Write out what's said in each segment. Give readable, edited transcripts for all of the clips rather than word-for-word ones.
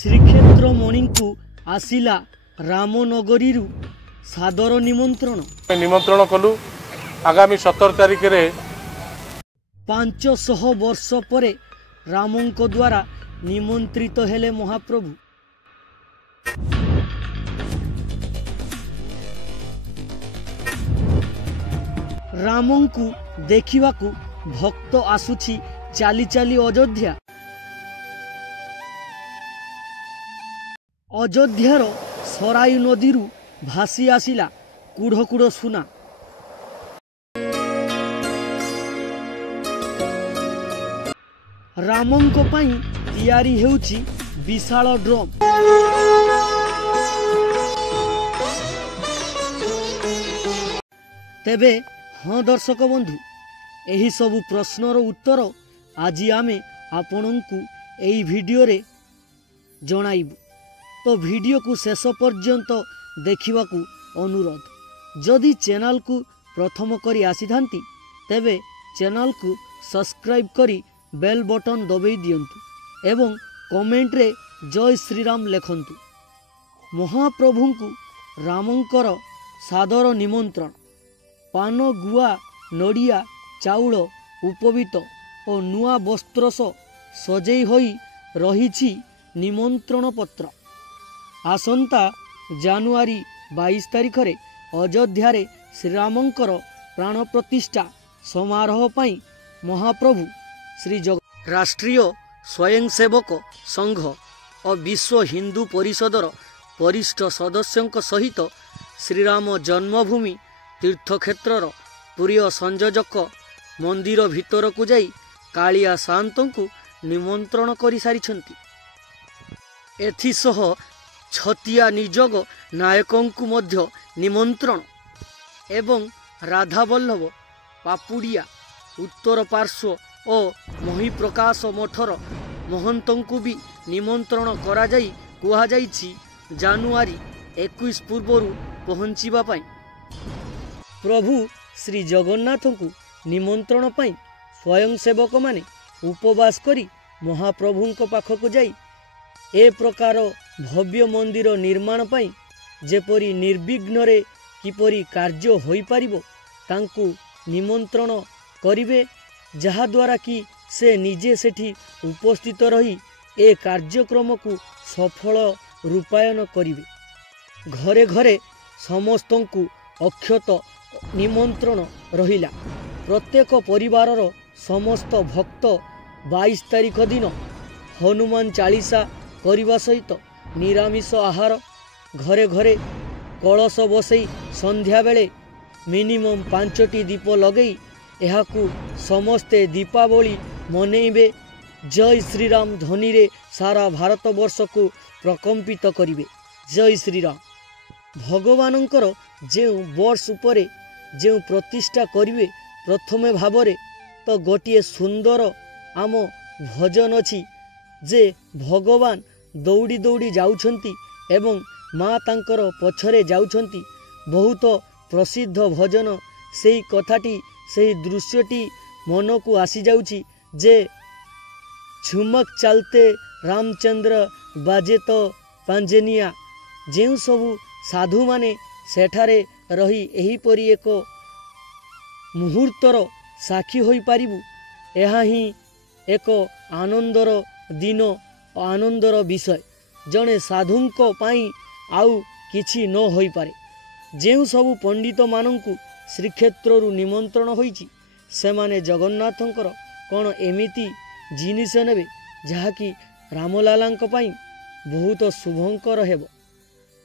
श्रीक्षेत्र मणि को आसिला रामनगरी सादर निमंत्रण कलु आगामी 17 तारिख रे 500 वर्ष परे रामों द्वारा निमंत्रित हेले महाप्रभु। रामों को देखिवा को भक्त आसुछि चाली चाली अयोध्या। अयोध्यार सराई नदी भासी आसिला कुढ़ कुढ़ सुना। रामों पाई तैयारी हेउछि विशाल ड्रम। तेबे हाँ दर्शक बंधु, एही सबु प्रश्नर उत्तर आज आमे आपनंकु एही वीडियो रे जणाइबु। तो वीडियो को शेष पर्यंत देखिबा को अनुरोध। जदि चैनल को प्रथम करी आसीथांती तेबे चैनल को सब्सक्राइब करी बेल बटन दबाई दियंतु एवं कमेंट रे जय श्रीराम लिखंतु। महाप्रभु को रामंकर सादर निमंत्रण। पान गुआ नड़िया चाउल उपवीत और नुआ वस्त्र सजेई होई रहिछि निमंत्रण पत्र। आसंता जानुआरी 22 तारिख रे अयोध्या रे श्रीरामंकर प्राण प्रतिष्ठा समारोह पाई महाप्रभु श्री राष्ट्रीय स्वयंसेवक संघ और विश्व हिंदू परिषदर वरिष्ठ सदस्यों सहित श्रीराम जन्मभूमि तीर्थक्षेत्रर प्रिय संयोजक मंदिर भितर को जाई कालिया सान्तों को निमंत्रण करि सारिछंती। एथिसह छतिया निजोग नायकों को मध्य निमंत्रण एवं राधावल्लभ पापुड़िया उत्तर पार्श्व और महिप्रकाश मठर महंतों को भी निमंत्रण करा जाई कुहा जाइछि जानुआरी 21 पूर्वरु पहुँचीबा पाई। प्रभु श्री जगन्नाथ को निमंत्रण पाई स्वयंसेवक माने उपवास करी महाप्रभु पाखक जाई ए प्रकार भव्य मंदिर निर्माण पाई जेपरी निर्विघ्न रे किपरी कार्य होई पारिबो तांकु निमंत्रण करिवे, जहा द्वारा कि से निजे सेठी उपस्थित रही ए कार्यक्रम को सफल रूपायन करिवे। घरे घरे समस्तों को अक्षत निमंत्रण रहिला। प्रत्येक परिवारर समस्त भक्त 22 तारिख दिन हनुमान चालीसा करने सहित निरामिष आहार घरे घरे कलश बसई संध्या बेले मिनिमम 5टी दीप लगई एहाकू समस्ते दीपावली मनइबे। जय श्रीराम ध्वनि रे सारा भारत वर्ष को प्रकंपित करिवे। जय श्रीराम। भगवानंकर जेउ वर्ष उपरे जेउ प्रतिष्ठा करिवे प्रथमे भावरे तो गोटिए सुंदर आम भजन अछि जे भगवान दौड़ी दौड़ी जाउछंती एवं माँ तांकर पछरे जाउछंती। बहुत प्रसिद्ध भजन सेही कथाटी सेही दृश्यटी मन को आसी जाउची जे झुमक चलते रामचंद्र बाजे तो पांजेनिया। जेउ सबु साधु माने सेठारे रही एहीपरि एक मुहूर्तर साक्षी होई पारिबु। एहा ही एक आनंदर दिन आनंदर विषय। जड़े साधुंको पाई आउ किछि न होई पारे। जेउ सबु पंडित मानंकु श्रीक्षेत्ररु निमंत्रण होईची सेमाने जगन्नाथंकर कोन एमिति जिनिस नेबे जहाँकि रामलालांक पाई बहुत शुभंकर हेबो।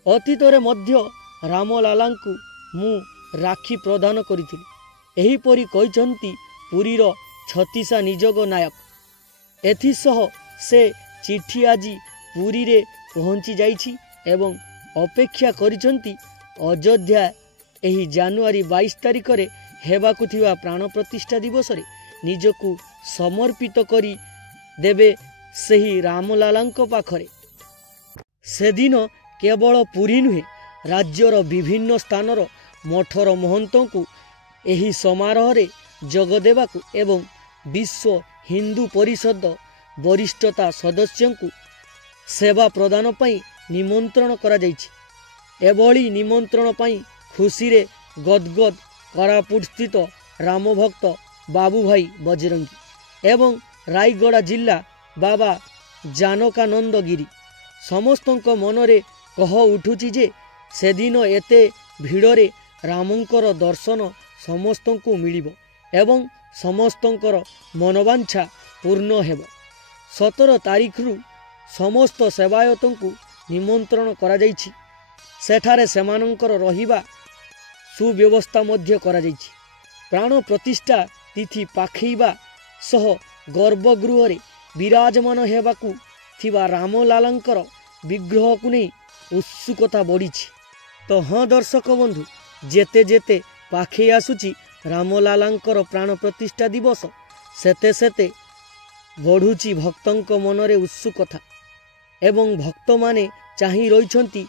अतीतरे मध्य रामलालांकु मु राखी प्रदान करिथिली एहीपरि कहिसंती पुरीर छतीसा निजोग नायक। एथिसह से चिठी आजी पुरी रे पहुँची जाइछि एवं अपेक्षा करिसंती अयोध्या एही जानुआरी 22 तारिख रे हेबाकु थिबा प्राण प्रतिष्ठा दिवस रे निजकु समर्पित करी देबे सेही रामलालांक पाखरे। सेदिन केवल पुरी नुहे राज्यर विभिन्न स्थानर मठर महंतों को एही समारोह रे जोग देबाकु एवं विश्व हिंदू परिषद वरिष्ठता सदस्यों को सेवा प्रदान पई निमंत्रण करा जाइछि। एभली निमंत्रण पई खुशी रे गदगद कोरापुट स्थित रामभक्त बाबू भाई बजरंगी एवं रायगड़ा जिला बाबा जानकानंद गिरी समस्तक मनरे कह उठुछि जे सेदिन एते भिड़रे रामंकर दर्शन समस्तंकु मिलिबो एवं समस्तंकर मनोवांछा पूर्ण हेब। 17 तारिख रु समस्त सेवायतंकु निमंत्रण करा जाइछि। सेठारे सेमानंकर रहिबा सुव्यवस्था मध्य करा जाइछि। प्राण प्रतिष्ठा तिथि पाखैबा सह गर्भगृह रे विराजमान हेबाकू थिबा रामलालंकर विग्रह को नहीं उत्सुकता बढ़ी। तो हाँ दर्शक बंधु, जेते जेते पाखे आसुची रामलालांकर प्राण प्रतिष्ठा दिवस सेते सेते बढ़ुची भक्तंक मनरे उत्सुकता एवं भक्त माने चाही रहिछंती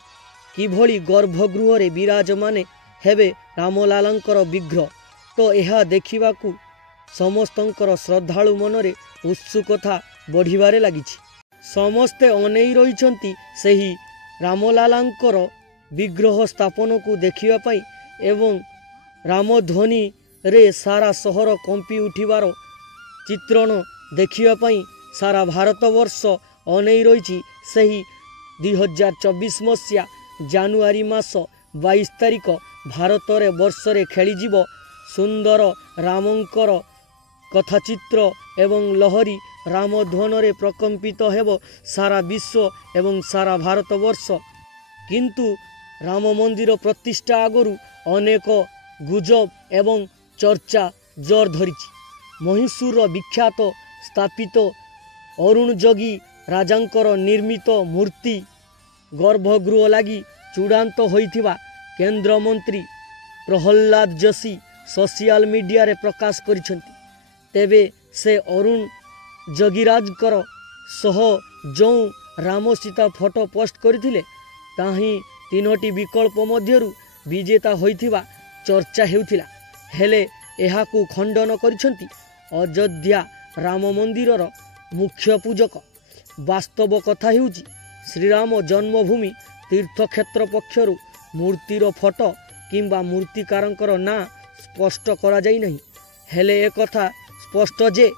किभली गर्भगृह रे विराजमान हेबे रामलालांकर विग्रह। तो यह देखिबाकू समस्तंकर श्रद्धालु मनरे उत्सुकता बढ़िबारे लागिछि। समस्ते अनेई रहिछंती सेही रामलालांकर विग्रह स्थापन को देखिबा पई एवं रामध्वनि रे सारा सहर कंपी उठिबार चित्रण देखिबा पई सारा भारतवर्ष अनेई रहिछि। सेही 2024 मसिया जानुआरी मास 22 तारिख भारत रे वर्ष रे खेलीजिबो सुंदर रामंकर कथाचित्र एवं लहरी रामध्वन रे प्रकंपित हेब सारा विश्व एवं सारा भारतवर्ष। किंतु राम मंदिर प्रतिष्ठा आगरू अनेक गुजब एवं चर्चा जोर धरिछि। महिषूर विख्यात स्थापित अरुण जोगी राजांकर निर्मित मूर्ति गर्भगृह लगी चूड़ांत होइथिबा केंद्र मंत्री प्रहलाद जोशी सोशल मीडिया रे प्रकाश करिसेंती। तेबे से अरुण जोगीराजकर सह जो राम सीता फोटो पोस्ट करथिले ताही 3टी विकल्प मध्यरु विजेता होइथिबा चर्चा हेउथिला। हेले एहाकू खंडन करिसेंती अयोध्या राम मंदिरर मुख्य पूजक। वास्तव कथा हेउची श्रीराम जन्मभूमि तीर्थक्षेत्र पक्षरु मूर्तिर फोटो किंबा मूर्तिकारंकर ना स्पष्ट करा जाई नहीं। हेले एक कथा स्पष्ट जे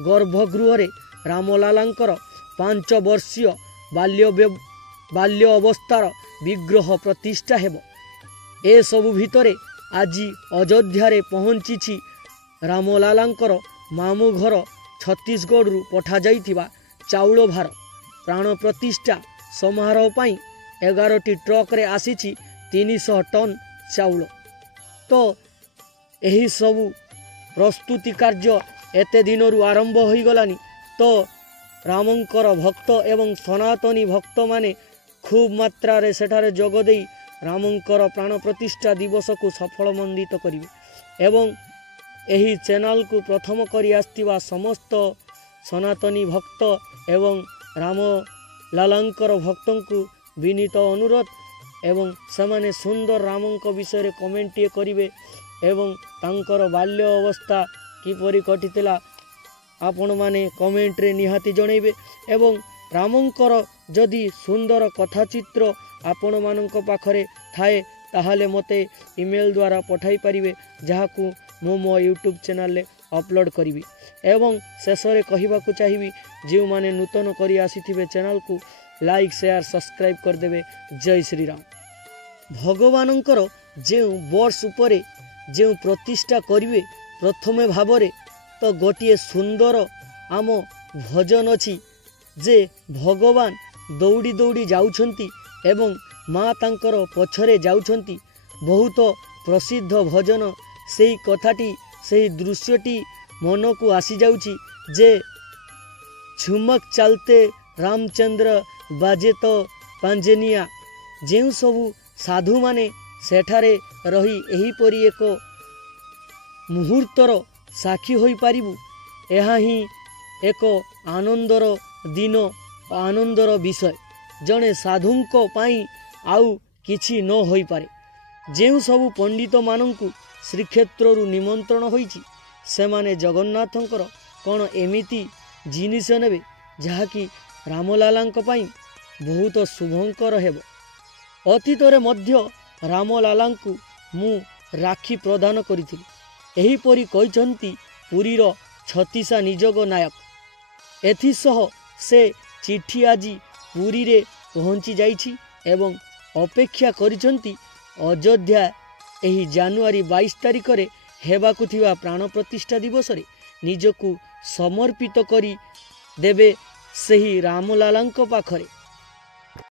गर्भगृह रे रामलालांकर 5 वर्षीय बाल्य अवस्थार विग्रह प्रतिष्ठा हेब। ए सबु भितरे आज अयोध्या रे पहुंची रामलालांकर मामू घर छत्तीसगढ़ रु पठा जाइथिबा चाउल भार प्राण प्रतिष्ठा समारोह पाई 11टी ट्रक रे आसीछि 300 टन चाउल। तो एही सबु प्रस्तुति कार्य एते दिनरु आरंभ होई गलानी। तो रामंकर भक्त एवं सनातनी भक्त माने खूब मात्रा रे सेठारे जोग देई रामंकर प्राण प्रतिष्ठा दिवस को सफल मंडित करिवे एवं एही चैनल को प्रथम करी आस्तिबा समस्त सनातनी भक्त एवं राम लालांकर भक्तों को विनीत अनुरोध एवं समाने सुंदर रामंक विषय रे कमेंट करिवे एवं तांकर बाल्य अवस्था किपरि कटितिला आपण माने कमेंट रे निहाती जणैबे एवं रामंकर जदि सुंदर कथाचित्र आपण मानक पाखरे थाए ताहाले मते ईमेल द्वारा पठाई पारिबे जहाकू मो यूट्यूब चैनल ले अपलोड करिवि एवं शेष रे कहिबाकू चाहिबी जे माने नूतन करी आसीथिबे चैनल को लाइक शेयर सब्सक्राइब कर देबे। जय श्री राम। भगवानंकर जे वर्ष उपरे जे प्रतिष्ठा करिवे प्रथमे भावरे तो गोटे सुंदर आम भजन अछि जे भगवान दौड़ी दौड़ी जाउछंती एवं माँ तांकर पछरे जाउछंती। बहुत प्रसिद्ध भजन सेई कथाटी सेई दृश्यटी मन को आसी जाउची जे झुमक चलते रामचंद्र बाजे तो पांजेनिया जेउ सबु साधु माने सेठारे रही एही परी एक मुहूर्तर साक्षी होई पारिबु। एहा ही एक आनंदर दिन आनंदर विषय जड़े साधुंको पाई आउ किछि न होई पारे। जेउ सबु पंडित मानंकु श्रीक्षेत्र रु निमंत्रण होईची सेमाने जगन्नाथंकर कौन एमिति जिनिस नेबे जहाँकि रामलालांक पाई ବହୁତ ଶୁଭଙ୍କର ହେବ। ଅତୀତରେ ମଧ୍ୟ ରାମଲାଲାଙ୍କୁ ମୁଁ ରାକ୍ଷୀ ପ୍ରଦାନ କରିଥିଲି। ଏହିପରି କହିଛନ୍ତି ପୁରୀର ଛତିଶା ନିଯୋଗ ନାୟକ। ଏଥିସହ ସେ ଚିଠି ଆଜି ପୁରୀରେ ପହଞ୍ଚି ଯାଇଛି ଏବଂ ଅପେକ୍ଷା କରିଛନ୍ତି ଅଯୋଧ୍ୟା ଏହି ଜାନୁଆରୀ 22 ତାରିଖରେ ହେବାକୁ ଥିବା ପ୍ରାଣ ପ୍ରତିଷ୍ଠା ଦିବସରେ ନିଜକୁ ସମର୍ପିତ କରି ଦେବେ ସେହି ରାମଲାଲାଙ୍କ ପାଖରେ।